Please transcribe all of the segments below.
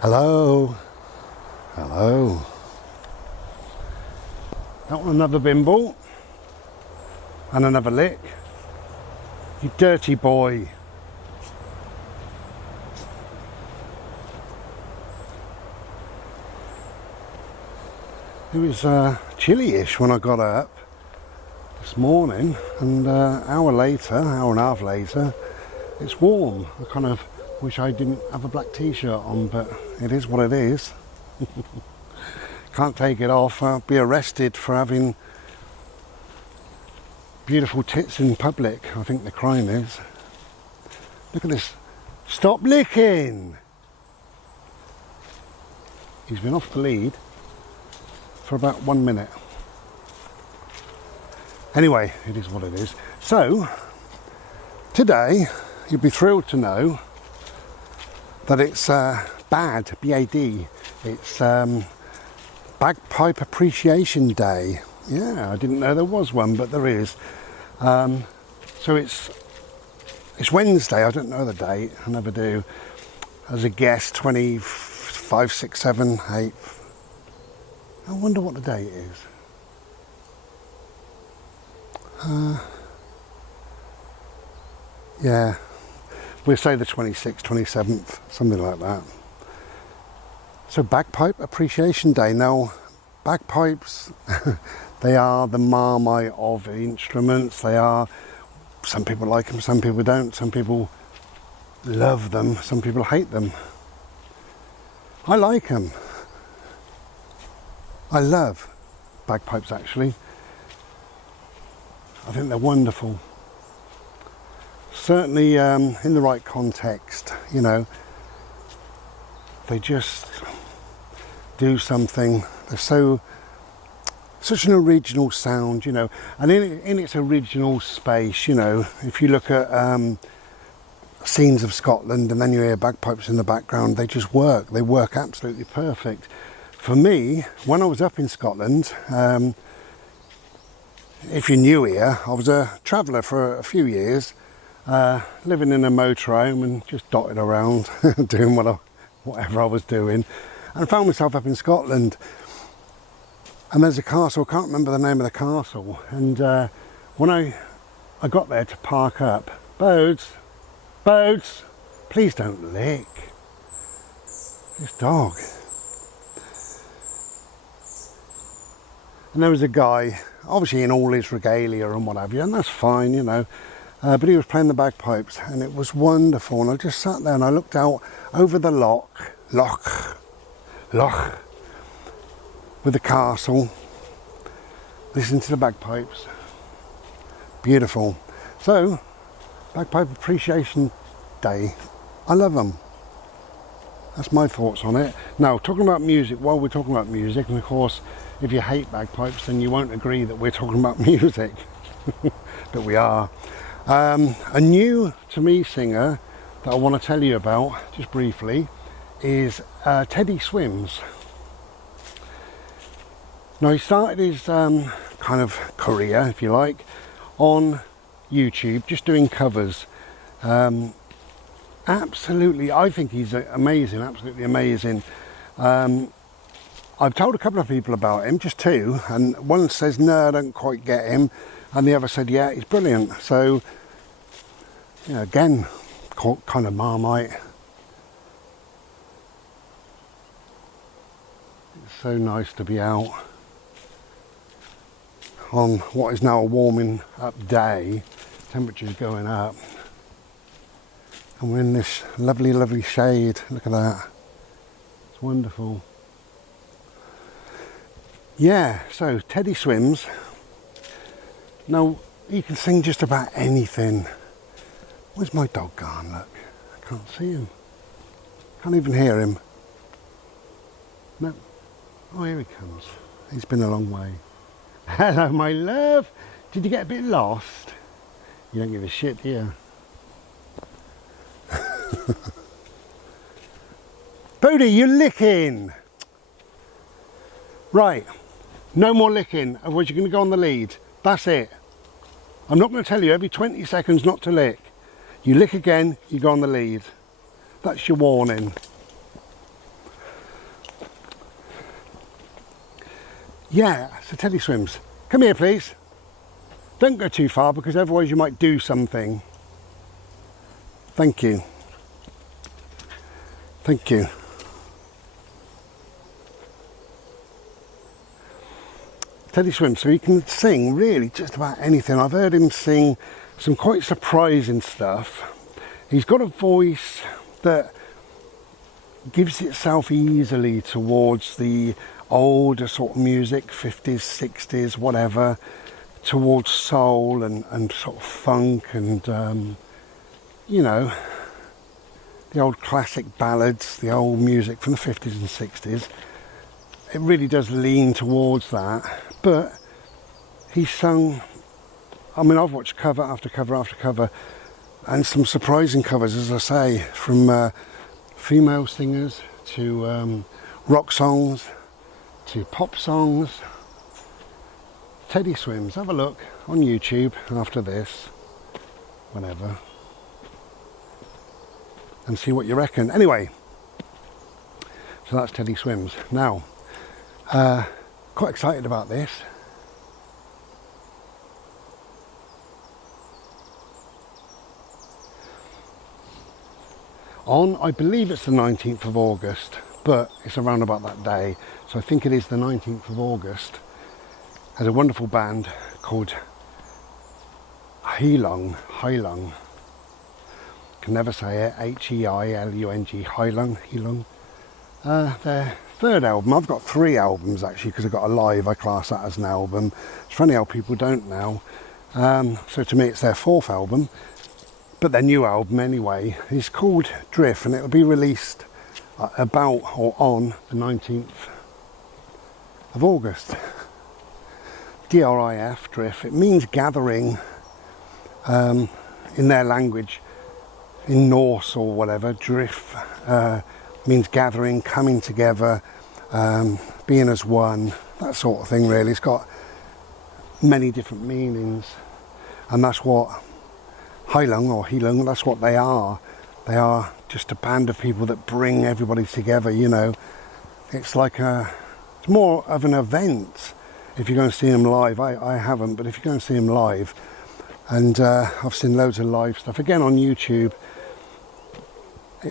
Hello. Hello. That one another bimble. And another lick. You dirty boy. It was chilly-ish when I got up this morning, and an hour later, hour and a half later, it's warm. I kind of wish I didn't have a black t-shirt on, but it is what it is. Can't take it off. I'll be arrested for having beautiful tits in public, I think the crime is. Look at this. Stop licking! He's been off the lead for about 1 minute. Anyway, it is what it is. So, today, you'll be thrilled to know that it's BAD, B-A-D. It's Bagpipe Appreciation Day. Yeah, I didn't know there was one, but there is. So it's Wednesday, I don't know the date, I never do. As a guess, 25, 6, 7, 8. I wonder what the date is. Yeah, we'll say the 26th, 27th, something like that. So Bagpipe Appreciation Day. Now, bagpipes, they are the Marmite of instruments. They are, some people like them, some people don't. Some people love them, some people hate them. I like them. I love bagpipes, actually. I think they're wonderful. Certainly in the right context, you know. They just do something. They're such an original sound, you know. And in its original space, you know, if you look at scenes of Scotland and then you hear bagpipes in the background, they just work. They work absolutely perfect. For me, when I was up in Scotland, if you're new here, I was a traveller for a few years, living in a motorhome and just dotted around, doing whatever I was doing, and found myself up in Scotland. And there's a castle, I can't remember the name of the castle, and when I got there to park up, Bodes, please don't lick. This dog. And there was a guy, obviously in all his regalia and what have you, and that's fine, you know, but he was playing the bagpipes and it was wonderful. And I just sat there and I looked out over the loch, with the castle, listening to the bagpipes. Beautiful. So, Bagpipe Appreciation Day, I love them. That's my thoughts on it. Now, talking about music, while we're talking about music, and of course, if you hate bagpipes, then you won't agree that we're talking about music. But we are. A new to me singer that I want to tell you about, just briefly, is Teddy Swims. Now, he started his kind of career, if you like, on YouTube, just doing covers. Absolutely, I think he's amazing, absolutely amazing. I've told a couple of people about him, just two, and one says, no, I don't quite get him, and the other said, yeah, he's brilliant. So, you know, again, kind of Marmite. It's so nice to be out on what is now a warming up day. Temperature's going up. And we're in this lovely, lovely shade. Look at that. It's wonderful. Yeah, so Teddy Swims. Now, he can sing just about anything. Where's my dog gone? Look, I can't see him. Can't even hear him. No. Oh, here he comes. He's been a long way. Hello, my love. Did you get a bit lost? You don't give a shit, do you? Bodie, you're licking. Right. No more licking, otherwise you're going to go on the lead. That's it. I'm not going to tell you every 20 seconds not to lick. You lick again, you go on the lead. That's your warning. Yeah, so Teddy Swims. Come here, please. Don't go too far because otherwise you might do something. Thank you. Thank you. Teddy Swims, so he can sing really just about anything. I've heard him sing some quite surprising stuff. He's got a voice that gives itself easily towards the older sort of music, 50s, 60s, whatever, towards soul and sort of funk and, you know, the old classic ballads, the old music from the 50s and 60s. It really does lean towards that. But he's sung, I mean, I've watched cover after cover after cover, and some surprising covers, as I say, from female singers to rock songs to pop songs. Teddy Swims, have a look on YouTube after this, whenever, and see what you reckon. Anyway, so that's Teddy Swims. Now, quite excited about this. On, I believe it's the 19th of August, but it's around about that day, so I think it is the 19th of August. There's a wonderful band called Heilung. Can never say it. Heilung. Heilung. Their third album. I've got 3 albums actually because I've got a live. I class that as an album. It's funny how people don't now. So to me, it's their 4th album. But their new album anyway is called Drift, and it'll be released about or on the 19th of August. DRIF, Drift. It means gathering in their language, in Norse or whatever. Drift means gathering, coming together, being as one, that sort of thing really. It's got many different meanings, and that's what Heilung, that's what they are. They are just a band of people that bring everybody together, you know. It's like it's more of an event if you're going to see them live. I haven't, but if you're going to see them live, and I've seen loads of live stuff, again on YouTube,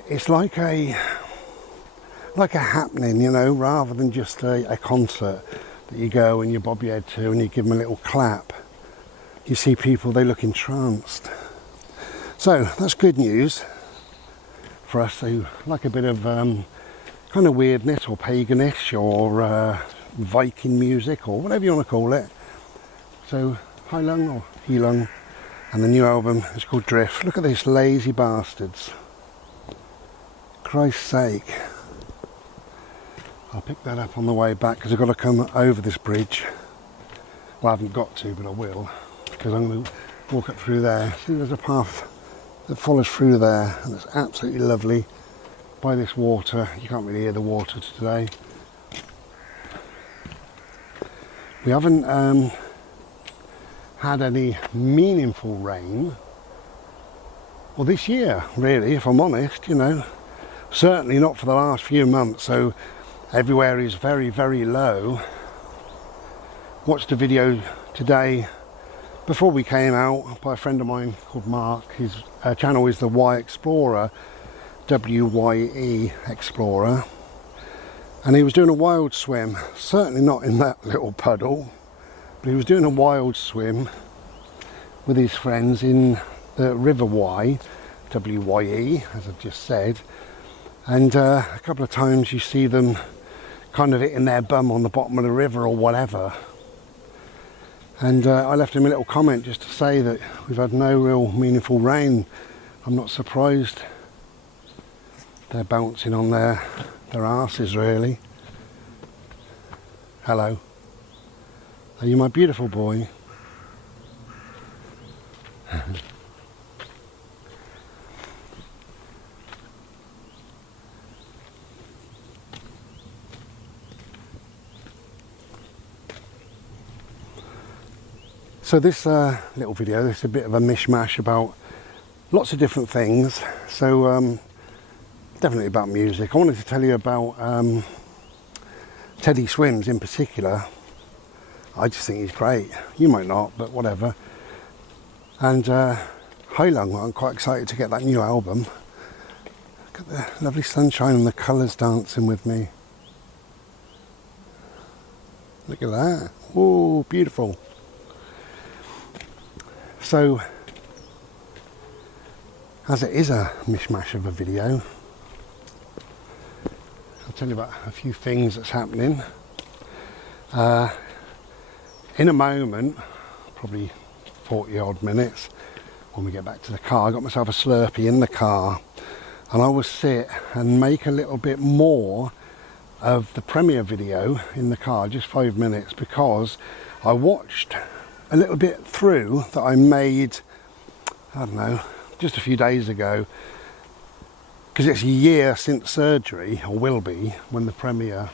it's like a happening, you know, rather than just a concert that you go and you bob your head to and you give them a little clap. You see people, they look entranced. So that's good news for us who like a bit of kind of weirdness or paganish or Viking music or whatever you want to call it. So Heilung or Heilung, and the new album is called Drift. Look at these lazy bastards. Christ's sake. I'll pick that up on the way back because I've got to come over this bridge. Well, I haven't got to, but I will, because I'm going to walk up through there. See, there's a path that follows through there, and it's absolutely lovely by this water. You can't really hear the water today. We haven't had any meaningful rain, well, this year really, if I'm honest, you know, certainly not for the last few months. So everywhere is very, very low. Watched a video today before we came out by a friend of mine called Mark. His channel is the Y Explorer, WYE Explorer, and he was doing a wild swim, certainly not in that little puddle, but he was doing a wild swim with his friends in the River Wye, WYE, as I've just said, and a couple of times you see them kind of hitting their bum on the bottom of the river or whatever. And I left him a little comment just to say that we've had no real meaningful rain. I'm not surprised. They're bouncing on their arses really. Hello. Are you my beautiful boy? So this little video, this is a bit of a mishmash about lots of different things. So definitely about music. I wanted to tell you about Teddy Swims in particular. I just think he's great. You might not, but whatever. And Heilung, I'm quite excited to get that new album. Look at the lovely sunshine and the colours dancing with me. Look at that. Oh, beautiful. So, as it is a mishmash of a video, I'll tell you about a few things that's happening. In a moment, probably 40 odd minutes, when we get back to the car, I got myself a Slurpee in the car, and I will sit and make a little bit more of the premiere video in the car, just 5 minutes, because I watched a little bit through that I made, I don't know, just a few days ago, because it's a year since surgery, or will be, when the premiere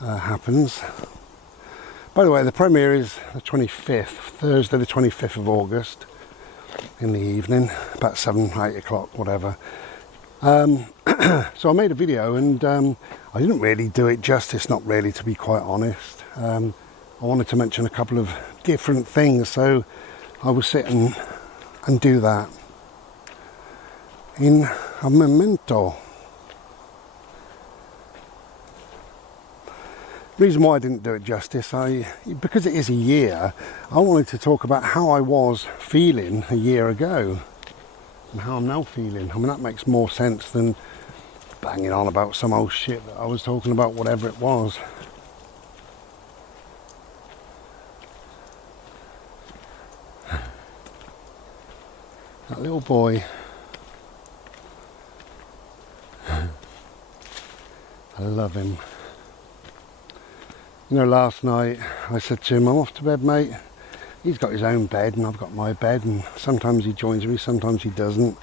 happens. By the way, the premiere is the 25th, Thursday the 25th of August, in the evening, about 7, 8 o'clock, whatever. So I made a video, and I didn't really do it justice, not really, to be quite honest. I wanted to mention a couple of different things, so I will sit and do that in a momento. Reason why I didn't do it justice, because it is a year, I wanted to talk about how I was feeling a year ago and how I'm now feeling. I mean, that makes more sense than banging on about some old shit that I was talking about, whatever it was. That little boy, I love him. You know, last night I said to him, I'm off to bed, mate. He's got his own bed and I've got my bed, and sometimes he joins me, sometimes he doesn't.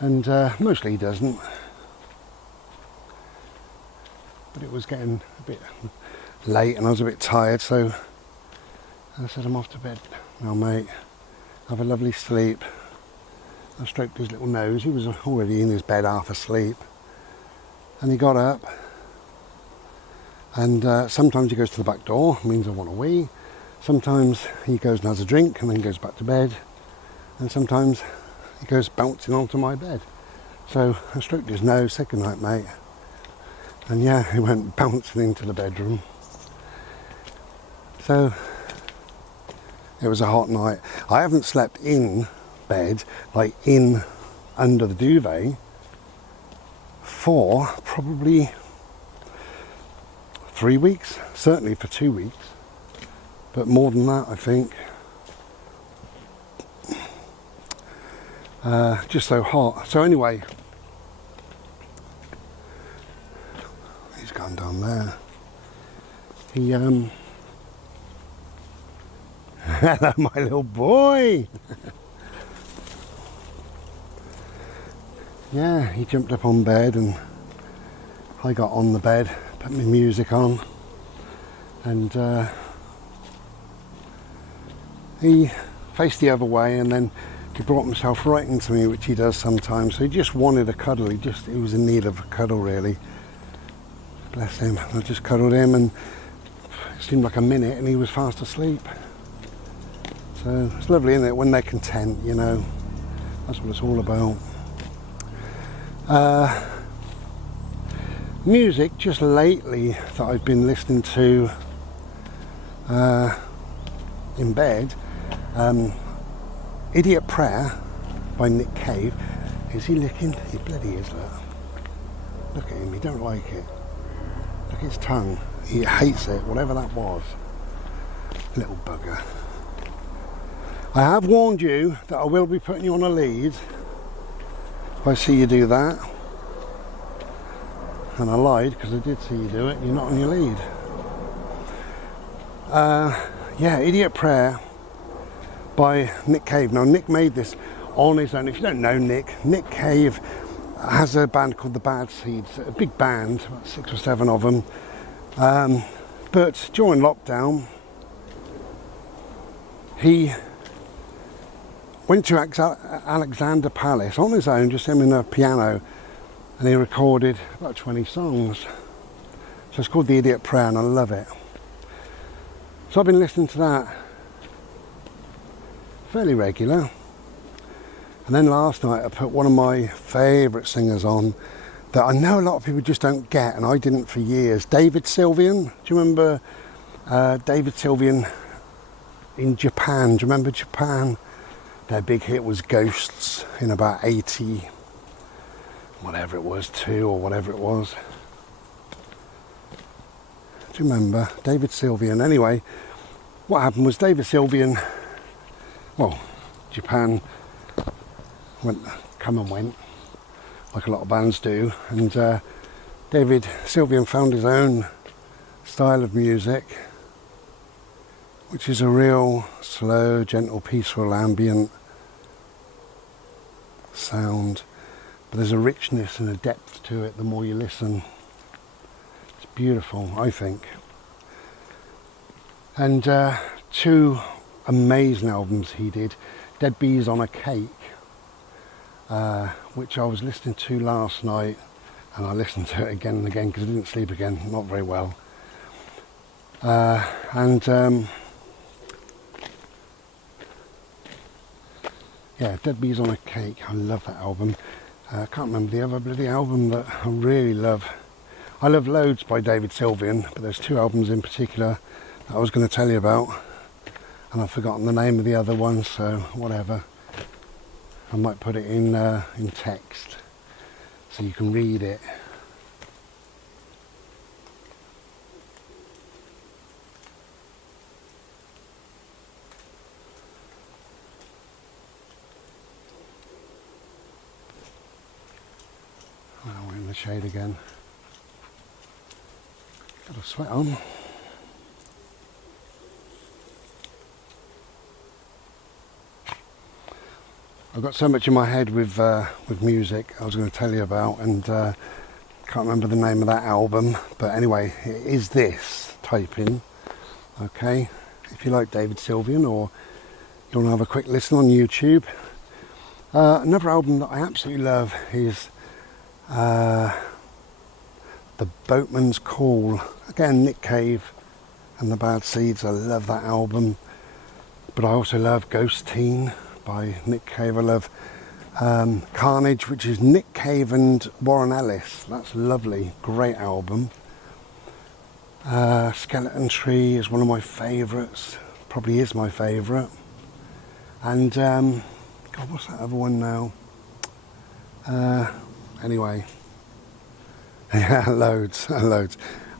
And mostly he doesn't. But it was getting a bit late and I was a bit tired, so I said, I'm off to bed now, mate. Have a lovely sleep. I stroked his little nose. He was already in his bed half asleep. And he got up. And sometimes he goes to the back door, means I want a wee. Sometimes he goes and has a drink and then goes back to bed. And sometimes he goes bouncing onto my bed. So I stroked his nose, said good night, mate. And yeah, he went bouncing into the bedroom. So it was a hot night. I haven't slept in bed, like in under the duvet, for probably 3 weeks, certainly for 2 weeks, but more than that, I think. Just so hot. So anyway, he's gone down there. He hello, my little boy. Yeah, he jumped up on bed and I got on the bed, put my music on, and he faced the other way, and then he brought himself right into me, which he does sometimes. So he just wanted a cuddle. He was in need of a cuddle, really. Bless him. I just cuddled him, and it seemed like a minute and he was fast asleep. So it's lovely, isn't it, when they're content, you know. That's what it's all about. Music just lately that I've been listening to in bed. Idiot Prayer by Nick Cave. Is he licking? He bloody is, look at him, he don't like it. Look at his tongue. He hates it, whatever that was. Little bugger. I have warned you that I will be putting you on a lead if I see you do that. And I lied, because I did see you do it. You're not on your lead. Yeah, Idiot Prayer by Nick Cave. Now, Nick made this on his own. If you don't know Nick Cave has a band called the Bad Seeds, a big band, about 6 or 7 of them. But during lockdown, he went to Alexander Palace on his own, just him and a piano, and he recorded about 20 songs. So it's called The Idiot Prayer, and I love it. So I've been listening to that fairly regular. And then last night I put one of my favourite singers on that I know a lot of people just don't get, and I didn't for years. David Sylvian. Do you remember David Sylvian in Japan? Do you remember Japan? Their big hit was Ghosts in about 80, whatever it was, 2 or whatever it was. Do you remember? David Sylvian. Anyway, what happened was David Sylvian, well, Japan come and went, like a lot of bands do, and David Sylvian found his own style of music, which is a real slow, gentle, peaceful, ambient sound, but there's a richness and a depth to it the more you listen. It's beautiful, I think. And 2 amazing albums he did. Dead Bees on a Cake, which I was listening to last night, and I listened to it again and again because I didn't sleep again, not very well. Yeah, Dead Bees on a Cake, I love that album. I can't remember the other bloody album that I really love. I love loads by David Sylvian, but there's 2 albums in particular that I was going to tell you about, and I've forgotten the name of the other one, so whatever. I might put it in text so you can read it. Oh, we're in the shade again. Got a sweat on. I've got so much in my head with music I was going to tell you about, and can't remember the name of that album, but anyway, it is this. Type in, okay, if you like David Sylvian or you want to have a quick listen on YouTube. Another album that I absolutely love is The Boatman's Call. Again, Nick Cave and the Bad Seeds. I love that album, but I also love Ghost Teen by Nick Cave. I love Carnage, which is Nick Cave and Warren Ellis. That's lovely, great album. Skeleton Tree is one of my favourites, probably is my favourite. And God, what's that other one now? Anyway, yeah, loads. I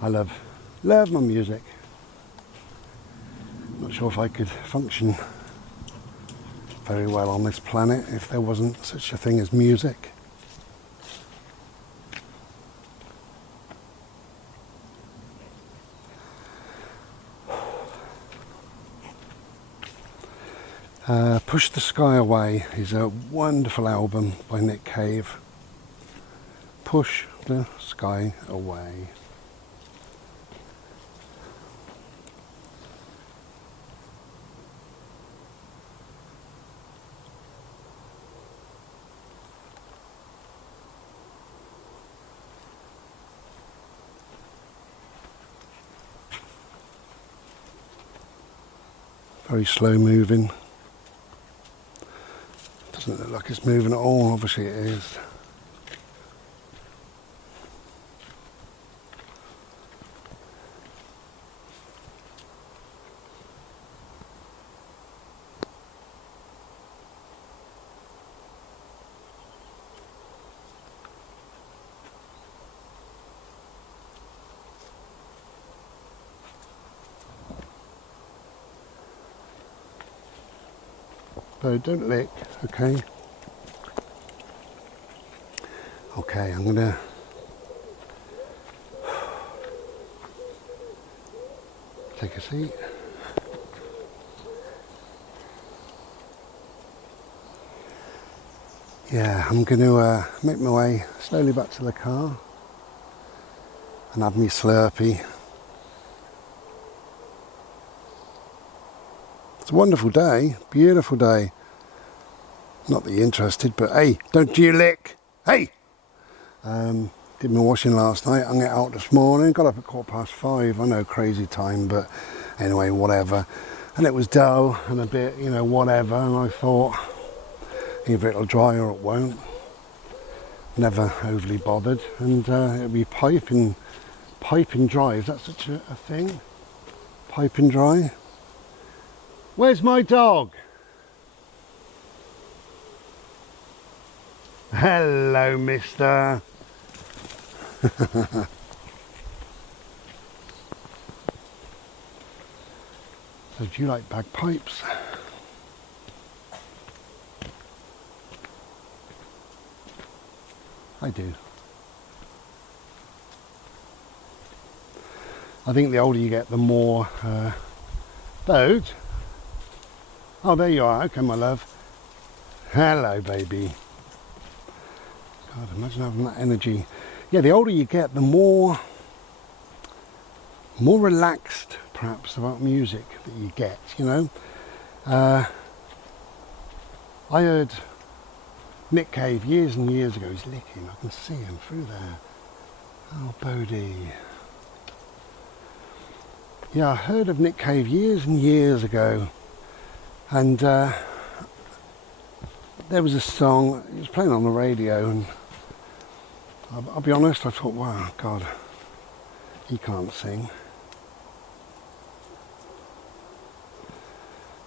love my music. Not sure if I could function very well on this planet if there wasn't such a thing as music. Push the Sky Away is a wonderful album by Nick Cave. Push the Sky Away. Very slow moving. Doesn't look like it's moving at all, obviously it is. So don't lick, okay? Okay, I'm gonna take a seat. Yeah, I'm gonna make my way slowly back to the car and have me Slurpee. It's a wonderful day, beautiful day. Not that you're interested, but hey, don't you lick, hey! Did my washing last night, hung it out this morning, got up at 5:15. I know, crazy time, but anyway, whatever. And it was dull and a bit, you know, whatever, and I thought either it'll dry or it won't. Never overly bothered, and it'll be piping dry. Is that such a thing? Piping dry? Where's my dog? Hello, mister. So do you like bagpipes? I do. I think the older you get, the more Bode. Oh, there you are. Okay, my love. Hello, baby. God, imagine having that energy. Yeah, the older you get, the more relaxed, perhaps, about music that you get, you know. I heard Nick Cave years and years ago. He's licking. I can see him through there. Oh, Bodie. Yeah, I heard of Nick Cave years and years ago, and there was a song, it was playing on the radio, and I'll be honest, I thought, wow, God, he can't sing.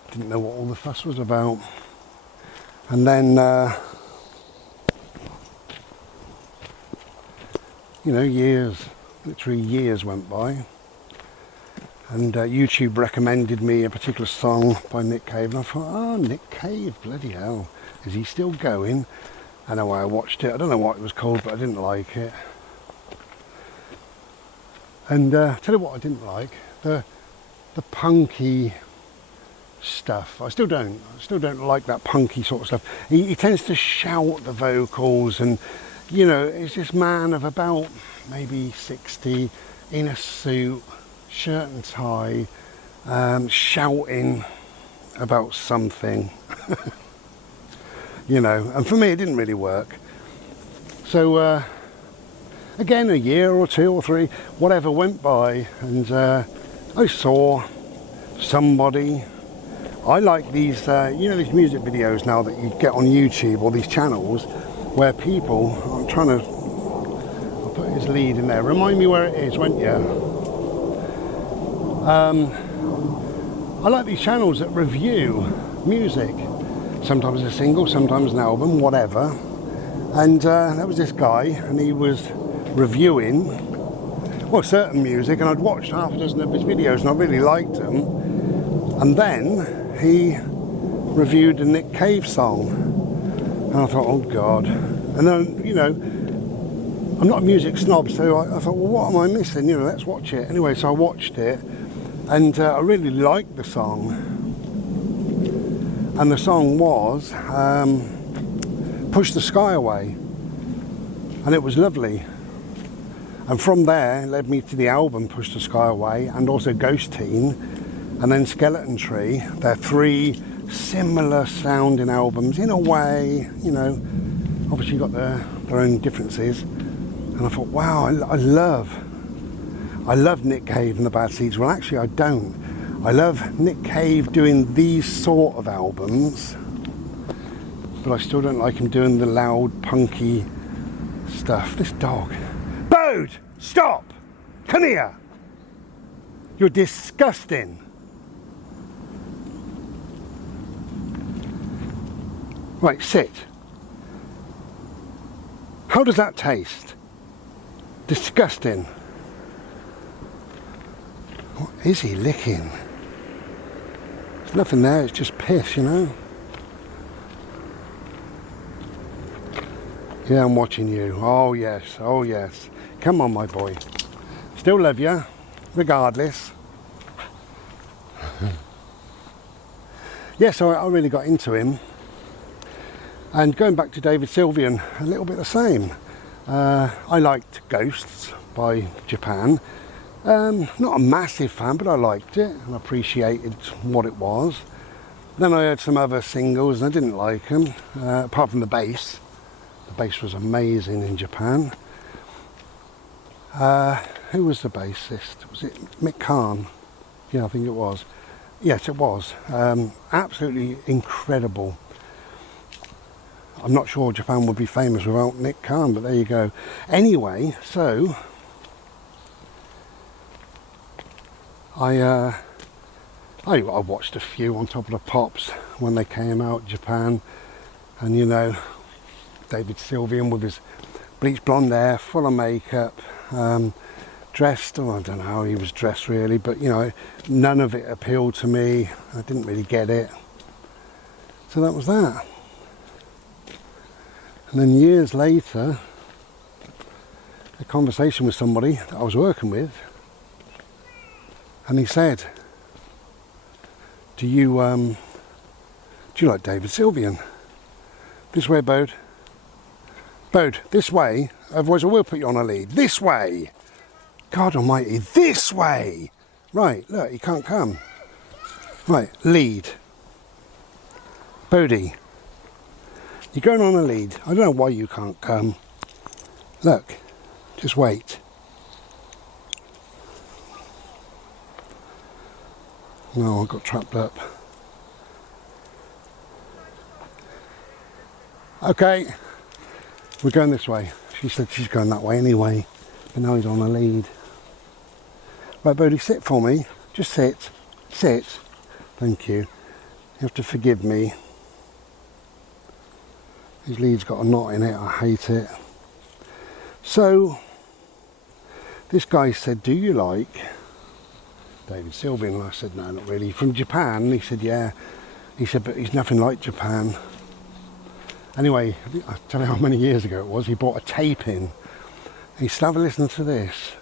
Didn't know what all the fuss was about. And then, you know, years, literally years went by. And YouTube recommended me a particular song by Nick Cave, and I thought, oh, Nick Cave, bloody hell, is he still going? Anyway, I watched it. I don't know what it was called, but I didn't like it. And tell you what I didn't like, the punky stuff. I still don't like that punky sort of stuff. He tends to shout the vocals, and you know, it's this man of about maybe 60 in a suit, shirt and tie, shouting about something. You know, and for me it didn't really work. So again, a year or two or three, whatever, went by, and I saw somebody. I like these, you know, these music videos now that you get on YouTube, or these channels where people, I'm trying to, I'll put his lead in there, remind me where it is, won't you? I like these channels that review music, sometimes a single, sometimes an album, whatever. And there was this guy, and he was reviewing, well, certain music, and I'd watched half a dozen of his videos and I really liked them. And then he reviewed a Nick Cave song, and I thought, oh God. And then, you know, I'm not a music snob, so I thought, well, what am I missing? You know, let's watch it. Anyway, so I watched it, and I really liked the song. And the song was Push the Sky Away, and it was lovely. And from there, it led me to the album Push the Sky Away, and also Ghost Teen, and then Skeleton Tree. They're three similar sounding albums in a way, you know, obviously got their own differences. And I thought, wow, I love Nick Cave and the Bad Seeds. Well, actually I don't. I love Nick Cave doing these sort of albums, but I still don't like him doing the loud, punky stuff. This dog. Bode! Stop! Come here! You're disgusting. Right, sit. How does that taste? Disgusting. What is he licking? There's nothing there, it's just piss, you know. Yeah, I'm watching you. Oh yes, oh yes. Come on, my boy. Still love you, regardless. Yeah, so I really got into him. And going back to David Sylvian, a little bit the same. I liked Ghosts by Japan. Not a massive fan, but I liked it and appreciated what it was. Then I heard some other singles and I didn't like them, apart from the bass. The bass was amazing in Japan. Who was the bassist? Was it Mick Kahn? Yeah, I think it was. Yes, it was. Absolutely incredible. I'm not sure Japan would be famous without Mick Kahn, but there you go. Anyway, so I watched a few on Top of the Pops when they came out, Japan, and you know, David Sylvian with his bleached blonde hair, full of makeup, dressed, oh, I don't know how he was dressed really, but you know, none of it appealed to me. I didn't really get it. So that was that. And then years later, a conversation with somebody that I was working with, and he said, do you like David Sylvian? This way, Bode. Bode, this way, otherwise I will put you on a lead. This way! God almighty, this way! Right, look, he can't come. Right, lead. Bodie, you're going on a lead. I don't know why you can't come. Look, just wait. No, I got trapped up. Okay, we're going this way. She said she's going that way anyway, but now he's on a lead. Right, Bodie, sit for me. Just sit. Sit. Thank you. You have to forgive me. His lead's got a knot in it. I hate it. So, this guy said, do you like David Sylvian? And I said, no, not really. From Japan? And he said, yeah. He said, but he's nothing like Japan. Anyway, I don't know how many years ago it was, he brought a tape in. He said, have a listen to this.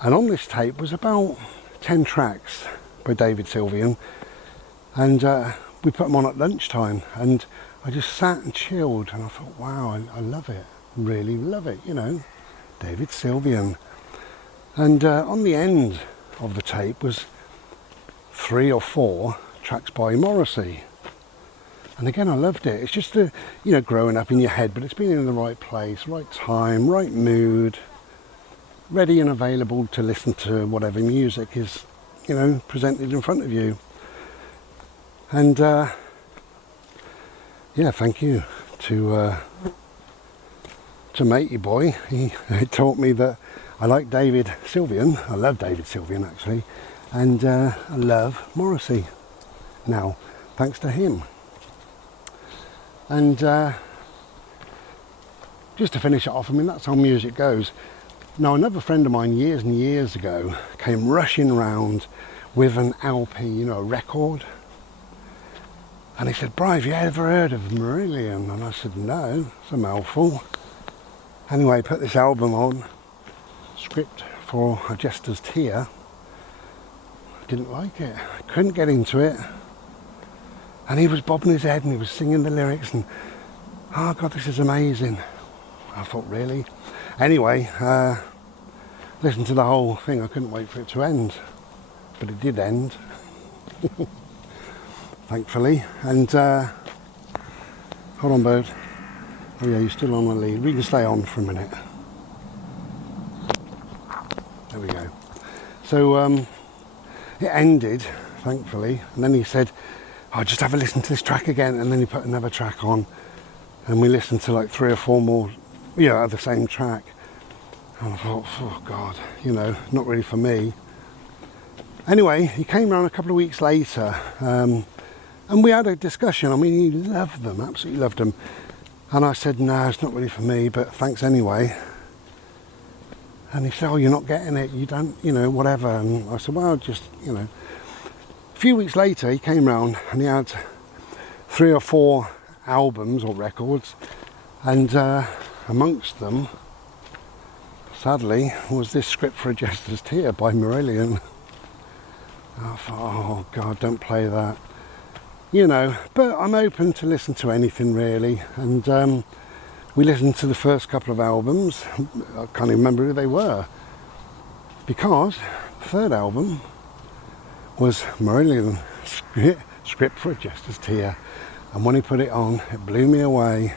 And on this tape was about 10 tracks by David Sylvian. And we put them on at lunchtime. And I just sat and chilled. And I thought, wow, I love it. Really love it, you know. David Sylvian. And on the end of the tape was 3 or 4 tracks by Morrissey. And again, I loved it. It's just, you know, growing up in your head, but it's been in the right place, right time, right mood, ready and available to listen to whatever music is, you know, presented in front of you. And, yeah, thank you to Matey Boy. He taught me that I like David Sylvian. I love David Sylvian, actually. And I love Morrissey now, thanks to him. And just to finish it off, I mean, that's how music goes. Now, another friend of mine years and years ago came rushing round with an LP, you know, a record. And he said, Bri, have you ever heard of Marillion? And I said, no, it's a mouthful. Anyway, put this album on, script for A Jester's Tear. I didn't like it, I couldn't get into it. And he was bobbing his head and he was singing the lyrics and, oh God, this is amazing. I thought, really? Anyway, listened to the whole thing. I couldn't wait for it to end. But it did end. Thankfully. And, hold on, Bird. Oh yeah, you're still on the lead. We can stay on for a minute. There we go. So, it ended, thankfully. And then he said, I'll just have a listen to this track again, and then he put another track on, and we listened to like 3 or 4 more, you know, of the same track. And I thought, oh God, you know, not really for me. Anyway, he came around a couple of weeks later, and we had a discussion. I mean, he loved them, absolutely loved them. And I said, no, it's not really for me, but thanks anyway. And he said, oh, you're not getting it, you don't, you know, whatever. And I said, well, just, you know. A few weeks later, he came round and he had 3 or 4 albums or records, and amongst them, sadly, was this Script for a Jester's Tear by Marillion. I thought, oh God, don't play that. You know, but I'm open to listen to anything really, and we listened to the first couple of albums. I can't even remember who they were, because the third album was Marillion, Script for a Jester's Tear, and when he put it on, it blew me away.